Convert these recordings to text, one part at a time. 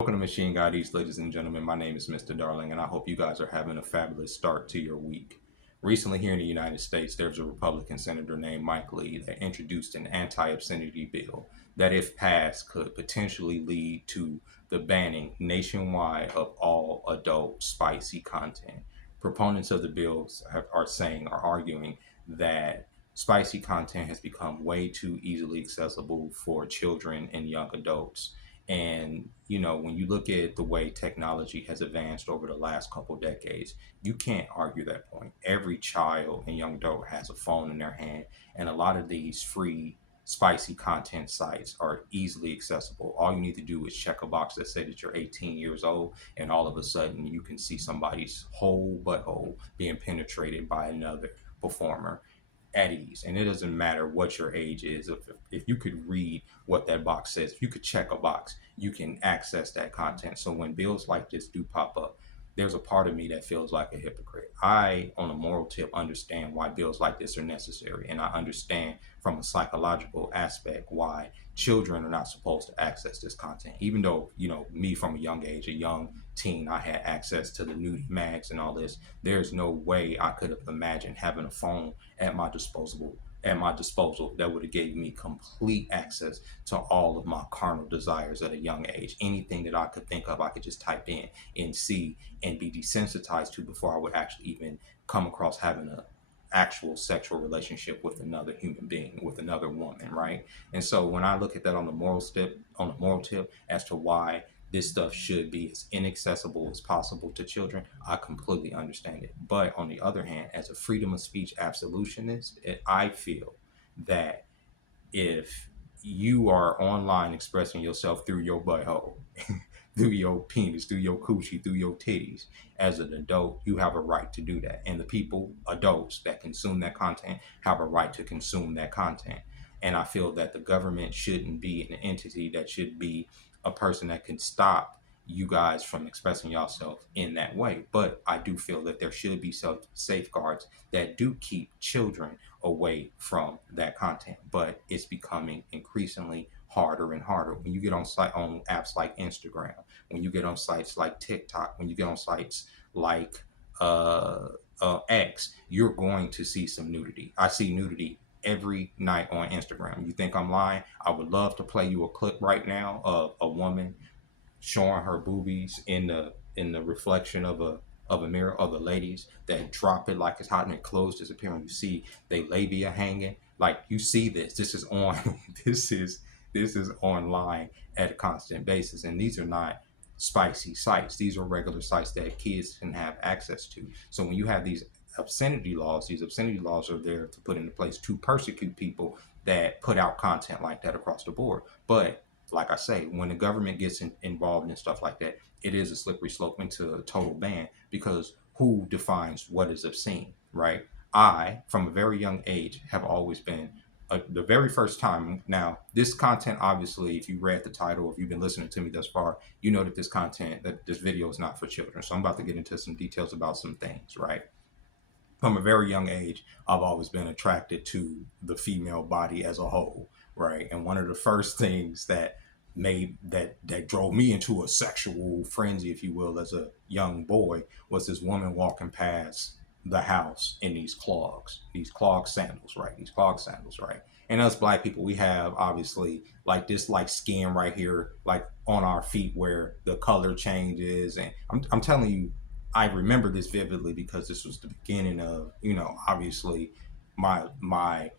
Welcome to Machine God East, ladies and gentlemen. My name is Mr. Darling, and I hope you guys are having a fabulous start to your week. Recently, here in the United States, there's a Republican senator named Mike Lee that introduced an anti obscenity bill that, if passed, could potentially lead to the banning nationwide of all adult spicy content. Proponents of the bills are arguing that spicy content has become way too easily accessible for children and young adults. And, when you look at the way technology has advanced over the last couple decades, you can't argue that point. Every child and young adult has a phone in their hand, and a lot of these free, spicy content sites are easily accessible. All you need to do is check a box that says that you're 18 years old, and all of a sudden you can see somebody's whole butthole being penetrated by another performer at ease. And it doesn't matter what your age is. If you could read what that box says, if you could check a box, you can access that content. So when bills like this do pop up, there's a part of me that feels like a hypocrite. I, on a moral tip, understand why bills like this are necessary. And I understand from a psychological aspect why children are not supposed to access this content. Even though, me from a young age, a young teen, I had access to the nudie mags and all this. There's no way I could have imagined having a phone at my disposal that would have gave me complete access to all of my carnal desires at a young age. Anything that I could think of, I could just type in and see and be desensitized to before I would actually even come across having a actual sexual relationship with another human being, with another woman, right? And so when I look at that on the moral tip as to why this stuff should be as inaccessible as possible to children, I completely understand it. But on the other hand, as a freedom of speech absolutionist, I feel that if you are online expressing yourself through your butthole, through your penis, through your coochie, through your titties, as an adult, you have a right to do that. And the adults that consume that content, have a right to consume that content. And I feel that the government shouldn't be an entity that should be a person that can stop you guys from expressing yourself in that way. But I do feel that there should be safeguards that do keep children away from that content. But it's becoming increasingly harder and harder when you get on apps like Instagram, when you get on sites like TikTok, when you get on sites like X. You're going to see some nudity. I see nudity every night on Instagram. You think I'm lying? I would love to play you a clip right now of a woman showing her boobies in the reflection of a mirror, of the ladies that drop it like it's hot and their clothes disappear, and you see they labia hanging. Like, you see this is on this is online at a constant basis, and these are not spicy sites. These are regular sites that kids can have access to. So when you have these obscenity laws are there to put into place to persecute people that put out content like that across the board. But like I say, when the government gets involved in stuff like that, it is a slippery slope into a total ban, because who defines what is obscene, right? I, from a very young age, have always been the very first time. Now, this content, obviously, if you read the title, if you've been listening to me thus far, you know that this video is not for children. So I'm about to get into some details about some things, right? From a very young age, I've always been attracted to the female body as a whole, right? And one of the first things that drove me into a sexual frenzy, if you will, as a young boy, was this woman walking past the house in these clog sandals, right? These clog sandals, right? And us black people, we have obviously like this like skin right here, like on our feet where the color changes. And I'm telling you, I remember this vividly because this was the beginning of, obviously my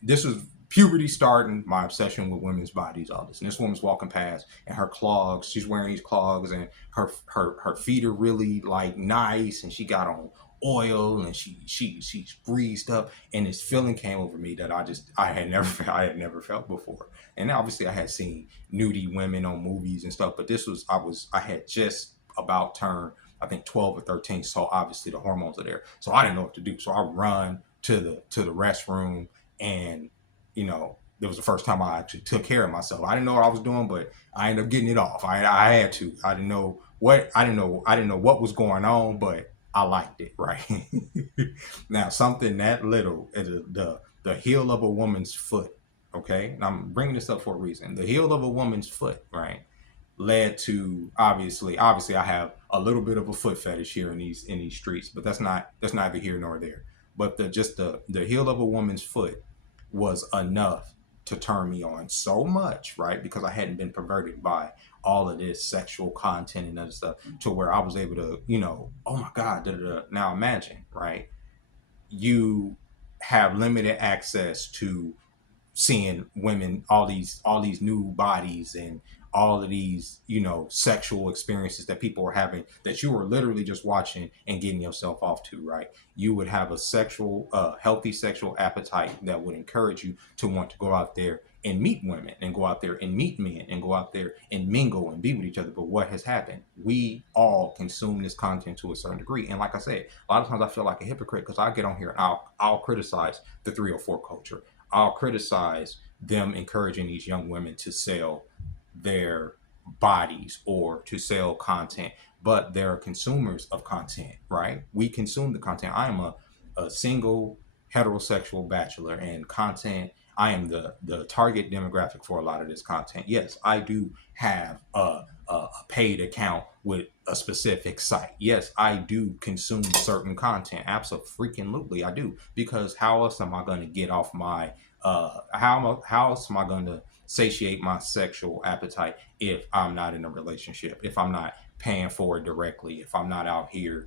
this was puberty starting, my obsession with women's bodies, all this. And this woman's walking past, and her clogs, she's wearing these clogs, and her feet are really like nice, and she got on oil, and she's greased up, and this feeling came over me that I had never felt before. And obviously I had seen nudie women on movies and stuff, but I had just about turned, I think, 12 or 13. So obviously the hormones are there. So I didn't know what to do. So I run to the restroom, and it was the first time I actually took care of myself. I didn't know what I was doing, but I ended up getting it off. I had to. I didn't know what was going on, but I liked it, right? Now, something that little, the heel of a woman's foot. Okay, and I'm bringing this up for a reason. The heel of a woman's foot, right? led to obviously I have a little bit of a foot fetish here in these streets, but that's neither here nor there. But the heel of a woman's foot was enough to turn me on so much, right? Because I hadn't been perverted by all of this sexual content and other stuff, to where I was able to, oh my God, da, da, da. Now imagine, right? You have limited access to seeing women, all these new bodies and all of these sexual experiences that people are having, that you were literally just watching and getting yourself off to, right? You would have a healthy sexual appetite that would encourage you to want to go out there and meet women and go out there and meet men and go out there and mingle and be with each other. But what has happened, we all consume this content to a certain degree, and like I said, a lot of times I feel like a hypocrite because I get on here and I'll criticize the 304 culture. I'll criticize them encouraging these young women to sell their bodies or to sell content, but they're consumers of content, right? We consume the content. I am a single heterosexual bachelor, and content, I am the target demographic for a lot of this content. Yes, I do have a paid account with a specific site. Yes, I do consume certain content. Absolutely, I do. Because how else am I going to get off my how else am I going to satiate my sexual appetite if I'm not in a relationship, if I'm not paying for it directly, if I'm not out here,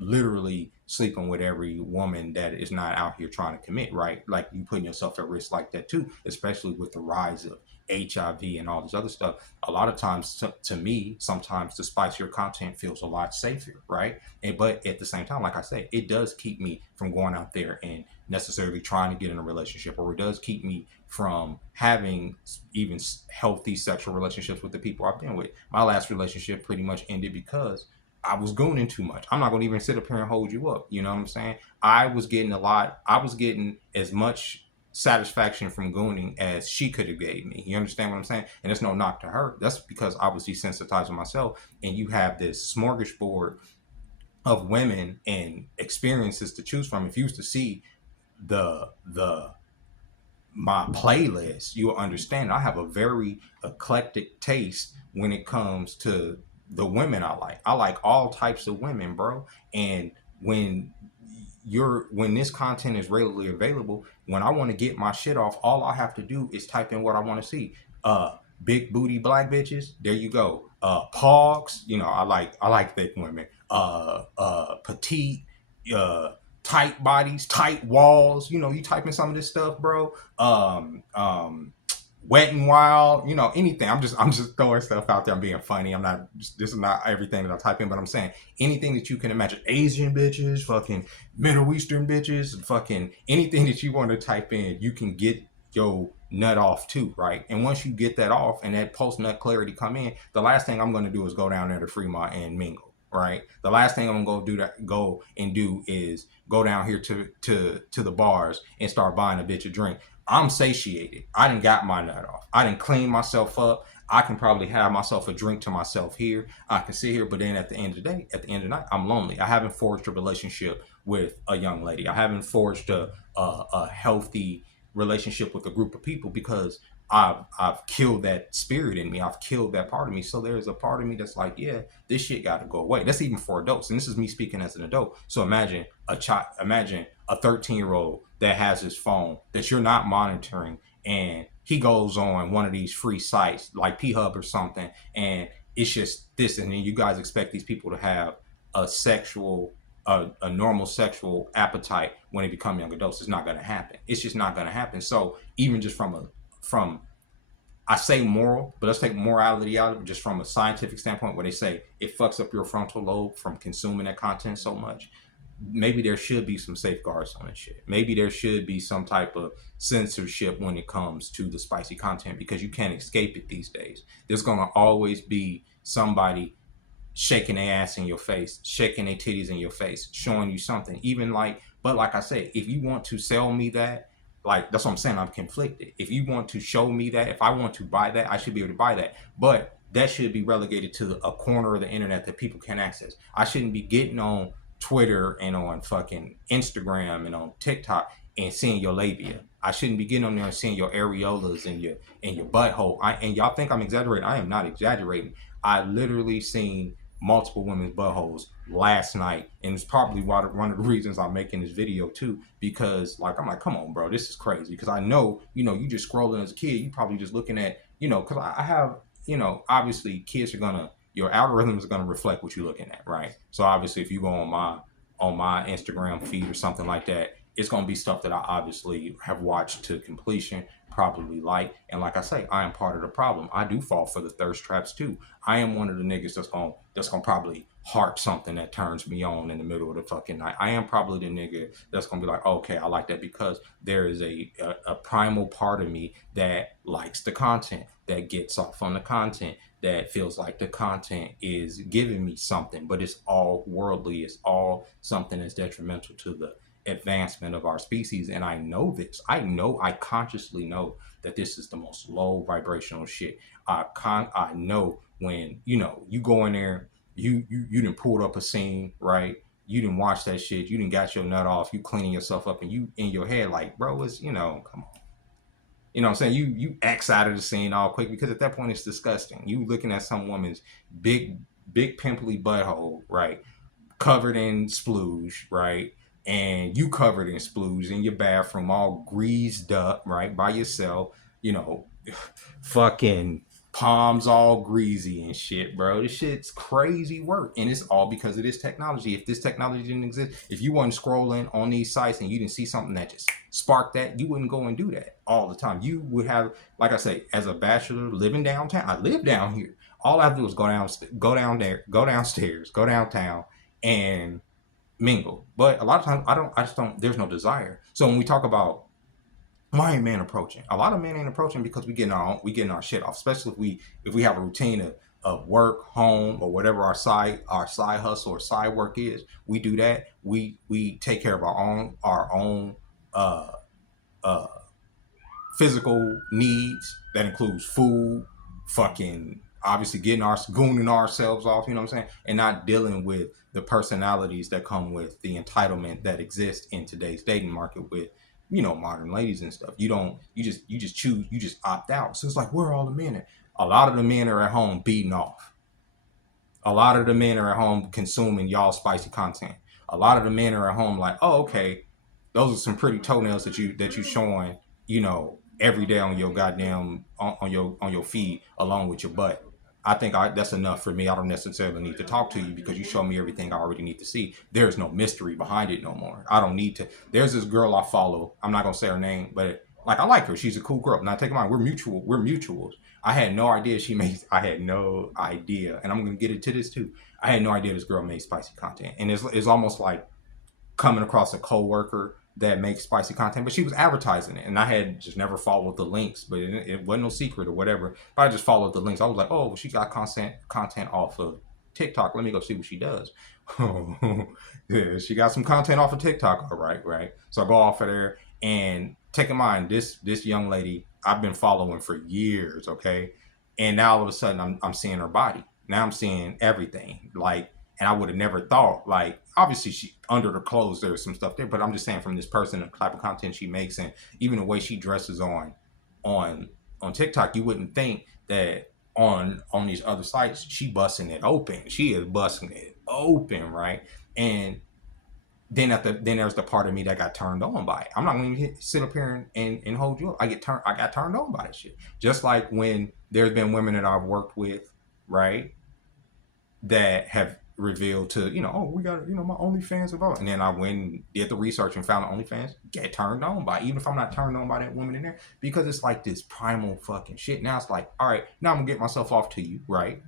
literally sleeping with every woman that is not out here trying to commit, right? Like, you putting yourself at risk like that too, especially with the rise of HIV and all this other stuff. A lot of times, to me, sometimes the spicier content feels a lot safer, right? But at the same time, like I said, it does keep me from going out there and necessarily trying to get in a relationship, or it does keep me from having even healthy sexual relationships with the people I've been with. My last relationship pretty much ended because I was gooning too much. I'm not going to even sit up here and hold you up. You know what I'm saying? I was getting as much satisfaction from gooning as she could have gave me. You understand what I'm saying? And there's no knock to her. That's because I was desensitizing myself. And you have this smorgasbord of women and experiences to choose from. If you used to see the my playlist, you'll understand I have a very eclectic taste when it comes to the women I like. I like all types of women, bro. And when when this content is readily available, when I want to get my shit off, all I have to do is type in what I want to see. Big booty black bitches, there you go. Pogs, I like thick women. Petite, uh tight bodies, tight walls. You type in some of this stuff, bro. Wet and Wild, anything. I'm just throwing stuff out there. I'm being funny. I'm not. This is not everything that I type in, but I'm saying anything that you can imagine. Asian bitches, fucking Middle Eastern bitches, fucking anything that you want to type in, you can get your nut off too, right? And once you get that off and that post nut clarity come in, the last thing I'm going to do is go down there to Fremont and mingle. Right. The last thing I'm gonna go and do is go down here to the bars and start buying a bitch a drink. I'm satiated. I done got my nut off. I done cleaned myself up. I can probably have myself a drink to myself here. I can sit here, but then at the end of the day, at the end of the night, I'm lonely. I haven't forged a relationship with a young lady. I haven't forged a healthy relationship with a group of people because I've killed that spirit in me. I've killed that part of me. So there's a part of me that's like, yeah, this shit got to go away. That's even for adults, and this is me speaking as an adult. So imagine imagine a 13-year-old that has his phone that you're not monitoring, and he goes on one of these free sites like P-Hub or something, and it's just this, and then you guys expect these people to have a normal sexual appetite when they become young adults. It's not going to happen. It's just not going to happen. So even just from I say moral, but let's take morality out of it, just from a scientific standpoint, where they say it fucks up your frontal lobe from consuming that content so much. Maybe there should be some safeguards on that shit. Maybe there should be some type of censorship when it comes to the spicy content, because you can't escape it these days. There's going to always be somebody shaking their ass in your face, shaking their titties in your face, showing you something. But like I said, if you want to sell me that, like, that's what I'm saying, I'm conflicted. If you want to show me that, if I want to buy that, I should be able to buy that. But that should be relegated to a corner of the internet that people can access. I shouldn't be getting on Twitter and on fucking Instagram and on TikTok and seeing your labia. I shouldn't be getting on there and seeing your areolas and your butthole. And y'all think I'm exaggerating. I am not exaggerating. I literally seen multiple women's buttholes last night, and it's probably one of the reasons I'm making this video too. Because like I'm like, come on, bro, this is crazy. Because I know, you just scrolling as a kid, you probably just looking at, because I have, obviously kids are gonna, your algorithm is gonna reflect what you're looking at, right? So obviously, if you go on my Instagram feed or something like that, it's gonna be stuff that I obviously have watched to completion, probably like. And like I say, I am part of the problem. I do fall for the thirst traps too. I am one of the niggas that's gonna probably heart something that turns me on in the middle of the fucking night. I am probably the nigga that's gonna be like, okay, I like that because there is a primal part of me that likes the content, that gets off on the content, that feels like the content is giving me something, but it's all worldly. It's all something that's detrimental to the advancement of our species. And I know this. I consciously know that this is the most low vibrational shit. I know when, you go in there, you done pulled up a scene, right? You didn't watch that shit. You didn't got your nut off. You cleaning yourself up, and you in your head like, bro, it's, come on. You know what I'm saying? You X out of the scene all quick because at that point it's disgusting. You looking at some woman's big, big pimply butthole, right? Covered in splooge, right? And you covered in splooge in your bathroom, all greased up, right? By yourself, you know, fucking palms all greasy and shit, bro. This shit's crazy work. And it's all because of this technology. If this technology didn't exist, if you wasn't scrolling on these sites and you didn't see something that just sparked that, you wouldn't go and do that all the time. You would have, like I say, as a bachelor living downtown, I live down here. All I have to do is go downstairs, go downtown, and mingle. But a lot of times I just don't, there's no desire. So when we talk about why ain't men approaching, a lot of men ain't approaching because we getting our shit off, especially if we have a routine of work, home, or whatever our side hustle or side work is. We do that. We take care of our own uh uh physical needs. That includes food, fucking obviously gooning ourselves off, you know what I'm saying? And not dealing with the personalities that come with the entitlement that exists in today's dating market with, modern ladies and stuff. You just opt out. So it's like, where are all the men at? A lot of the men are at home beating off. A lot of the men are at home consuming y'all spicy content. A lot of the men are at home like, oh, okay, those are some pretty toenails that you showing, every day on your goddamn on your feed along with your butt. I think that's enough for me. I don't necessarily need to talk to you because you show me everything I already need to see. There's no mystery behind it no more. I don't need to. There's this girl I follow. I'm not gonna say her name, but like I like her. She's a cool girl. Now take in mind, we're mutual. We're mutuals. I had no idea she made. I had no idea, and I'm gonna get into this too. I had no idea this girl made spicy content, and it's almost like coming across a coworker that makes spicy content, but she was advertising it, and I had just never followed the links, but it wasn't no secret or whatever. But I just followed the links. I was like, oh, she got content off of TikTok. Let me go see what she does. Yeah, she got some content off of TikTok. All right, right. So I go off of there, and take in mind this young lady I've been following for years. Okay, and now all of a sudden I'm seeing her body. Now I'm seeing everything. Like, and I would have never thought, like, obviously she under the clothes there's some stuff there, but I'm just saying from this person, the type of content she makes, and even the way she dresses on on TikTok, you wouldn't think that on these other sites she busting it open. She is busting it open, right? And then there's the part of me that got turned on by it. I'm not going to sit up here and hold you up. I got turned on by that shit. Just like when there's been women that I've worked with, right, that have revealed to, oh, we got, my OnlyFans about. And then I went and did the research and found OnlyFans, get turned on by, even if I'm not turned on by that woman in there, because it's like this primal fucking shit. Now it's like, all right, now I'm gonna get myself off to you, right?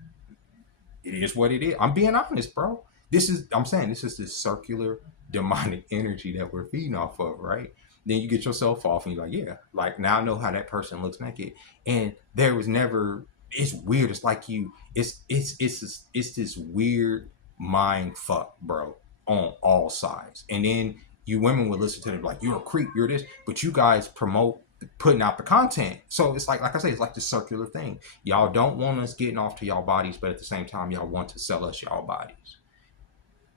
It is what it is. I'm being honest, bro. I'm saying this is this circular demonic energy that we're feeding off of, right? Then you get yourself off and you're like, yeah, like now I know how that person looks naked. And there was never, it's weird. It's like it's this weird mind fuck, bro, on all sides. And then you women would listen to them like, you're a creep, you're this, but you guys promote putting out the content. So it's like I say, it's like this circular thing. Y'all don't want us getting off to y'all bodies, but at the same time, y'all want to sell us y'all bodies.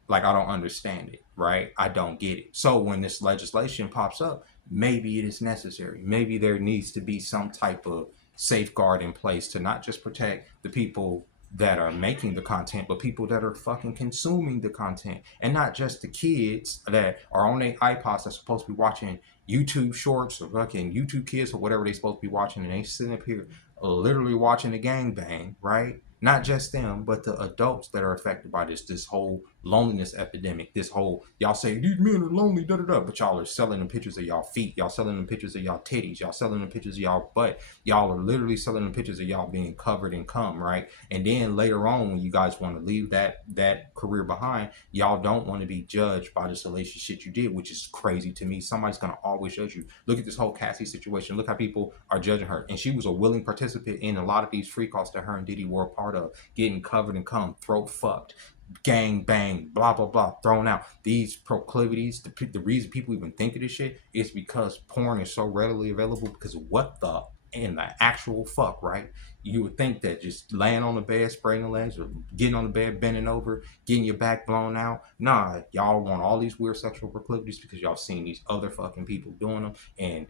Like, I don't understand it, right? I don't get it. So when this legislation pops up, maybe it is necessary. Maybe there needs to be some type of safeguard in place to not just protect the people that are making the content, but people that are fucking consuming the content. And not just the kids that are on their iPods that's supposed to be watching YouTube shorts or fucking YouTube kids or whatever they supposed to be watching, and they sitting up here literally watching the gangbang, right? Not just them, but the adults that are affected by this whole loneliness epidemic, this whole, y'all say these men are lonely, da da da, but y'all are selling them pictures of y'all feet, y'all selling them pictures of y'all titties, y'all selling them pictures of y'all butt, y'all are literally selling them pictures of y'all being covered in cum, right? And then later on, when you guys want to leave that career behind, y'all don't want to be judged by the salacious shit you did, which is crazy to me. Somebody's gonna always judge you. Look at this whole Cassie situation. Look how people are judging her, and she was a willing participant in a lot of these free calls that her and Diddy were a part of, getting covered in cum, throat fucked, gang bang, blah blah blah, thrown out. These proclivities, the reason people even think of this shit is because porn is so readily available. Because what the in the actual fuck, right? You would think that just laying on the bed, spraying the legs, or getting on the bed, bending over, getting your back blown out. Nah, y'all want all these weird sexual proclivities because y'all seen these other fucking people doing them, and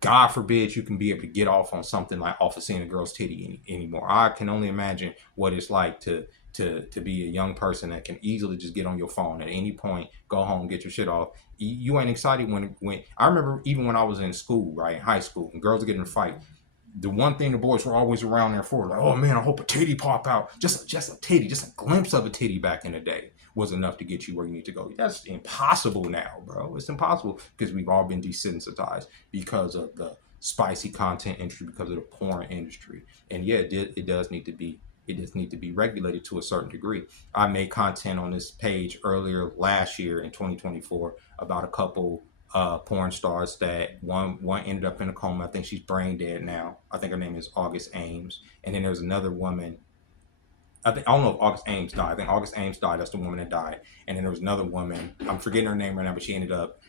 God forbid you can be able to get off on something like off of seeing a girl's titty anymore. I can only imagine what it's like to be a young person that can easily just get on your phone at any point, go home, get your shit off. You ain't excited when I remember even when I was in school, right, high school, and girls are getting in a fight. The one thing the boys were always around there for, like, oh man, I hope a titty pop out. Just a titty, just a glimpse of a titty back in the day was enough to get you where you need to go. That's impossible now, bro. It's impossible because we've all been desensitized because of the spicy content industry, because of the porn industry. And yeah, it does need to be, it does need to be regulated to a certain degree. I made content on this page earlier last year in 2024 about a couple porn stars that one ended up in a coma. I think she's brain dead now. I think her name is August Ames. And then there's another woman. I don't know if August Ames died. I think August Ames died. That's the woman that died. And then there was another woman. I'm forgetting her name right now, but she ended up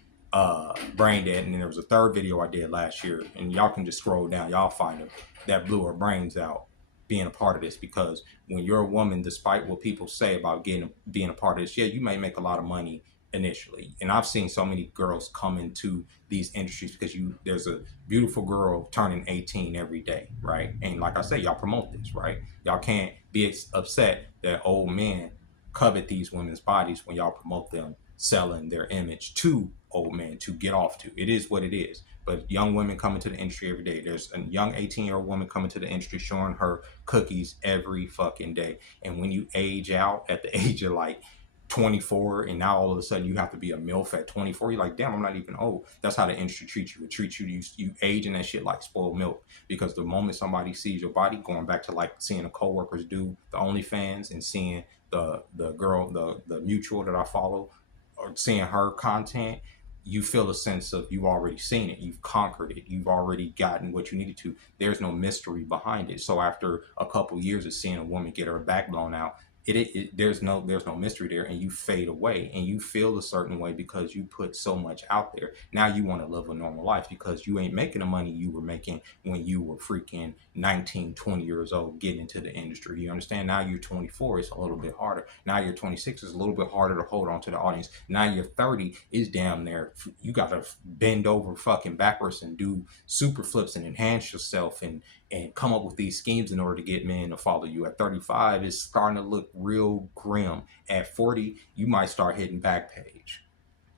brain dead. And then there was a third video I did last year, and y'all can just scroll down. Y'all find her that blew her brains out being a part of this. Because when you're a woman, despite what people say about being a part of this, yeah, you may make a lot of money initially. And I've seen so many girls come into these industries because there's a beautiful girl turning 18 every day, right? And like I said, y'all promote this, right? Y'all can't be upset that old men covet these women's bodies when y'all promote them selling their image to old men to get off to. It is what it is. But young women coming to the industry every day. There's a young 18-year-old woman coming to the industry showing her cookies every fucking day. And when you age out at the age of like 24, and now all of a sudden you have to be a MILF at 24, you're like, damn, I'm not even old. That's how the industry treats you. It treats you age in that shit like spoiled milk. Because the moment somebody sees your body, going back to like seeing the coworkers do the OnlyFans and seeing the girl, the mutual that I follow, or seeing her content, you feel a sense of you've already seen it, you've conquered it, you've already gotten what you needed to. There's no mystery behind it. So after a couple years of seeing a woman get her back blown out, there's no mystery there, and you fade away and you feel a certain way because you put so much out there. Now you want to live a normal life because you ain't making the money you were making when you were freaking 19, 20 years old getting into the industry. You understand? Now you're 24, it's a little bit harder. Now you're 26, it's a little bit harder to hold on to the audience. Now you're 30, is damn there, you gotta bend over fucking backwards and do super flips and enhance yourself and come up with these schemes in order to get men to follow you. At 35, it's starting to look real grim. At 40, you might start hitting Backpage.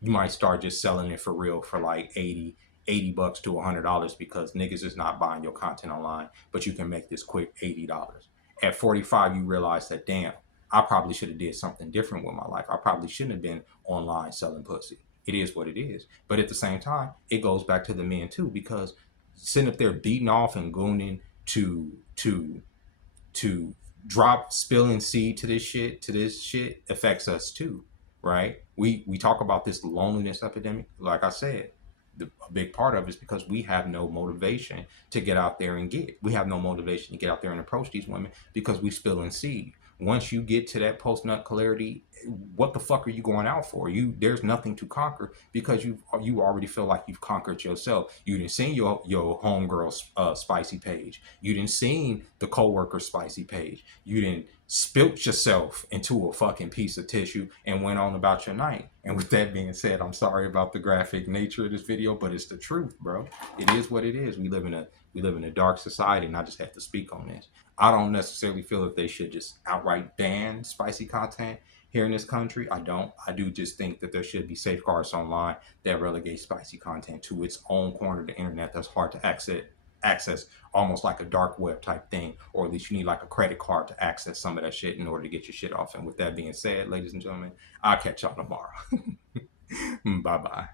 You might start just selling it for real for like 80 bucks to $100 because niggas is not buying your content online, but you can make this quick $80. At 45, you realize that, damn, I probably should have did something different with my life. I probably shouldn't have been online selling pussy. It is what it is. But at the same time, it goes back to the men too, because sitting up there beating off and gooning to to drop spilling seed to this shit affects us too, right? We talk about this loneliness epidemic. Like I said, a big part of it is because we have no motivation to get out there and get. We have no motivation to get out there and approach these women because we spilling seed. Once you get to that post nut clarity, what the fuck are you going out for? There's nothing to conquer because you already feel like you've conquered yourself. You didn't see your homegirl's spicy page. You didn't see the coworker's spicy page. You didn't spilt yourself into a fucking piece of tissue and went on about your night. And with that being said, I'm sorry about the graphic nature of this video, but it's the truth, bro. It is what it is. We live in a dark society, and I just have to speak on this. I don't necessarily feel that they should just outright ban spicy content here in this country. I don't. I do just think that there should be safeguards online that relegate spicy content to its own corner of the internet that's hard to access, almost like a dark web type thing, or at least you need like a credit card to access some of that shit in order to get your shit off. And with that being said, ladies and gentlemen, I'll catch y'all tomorrow. Bye bye.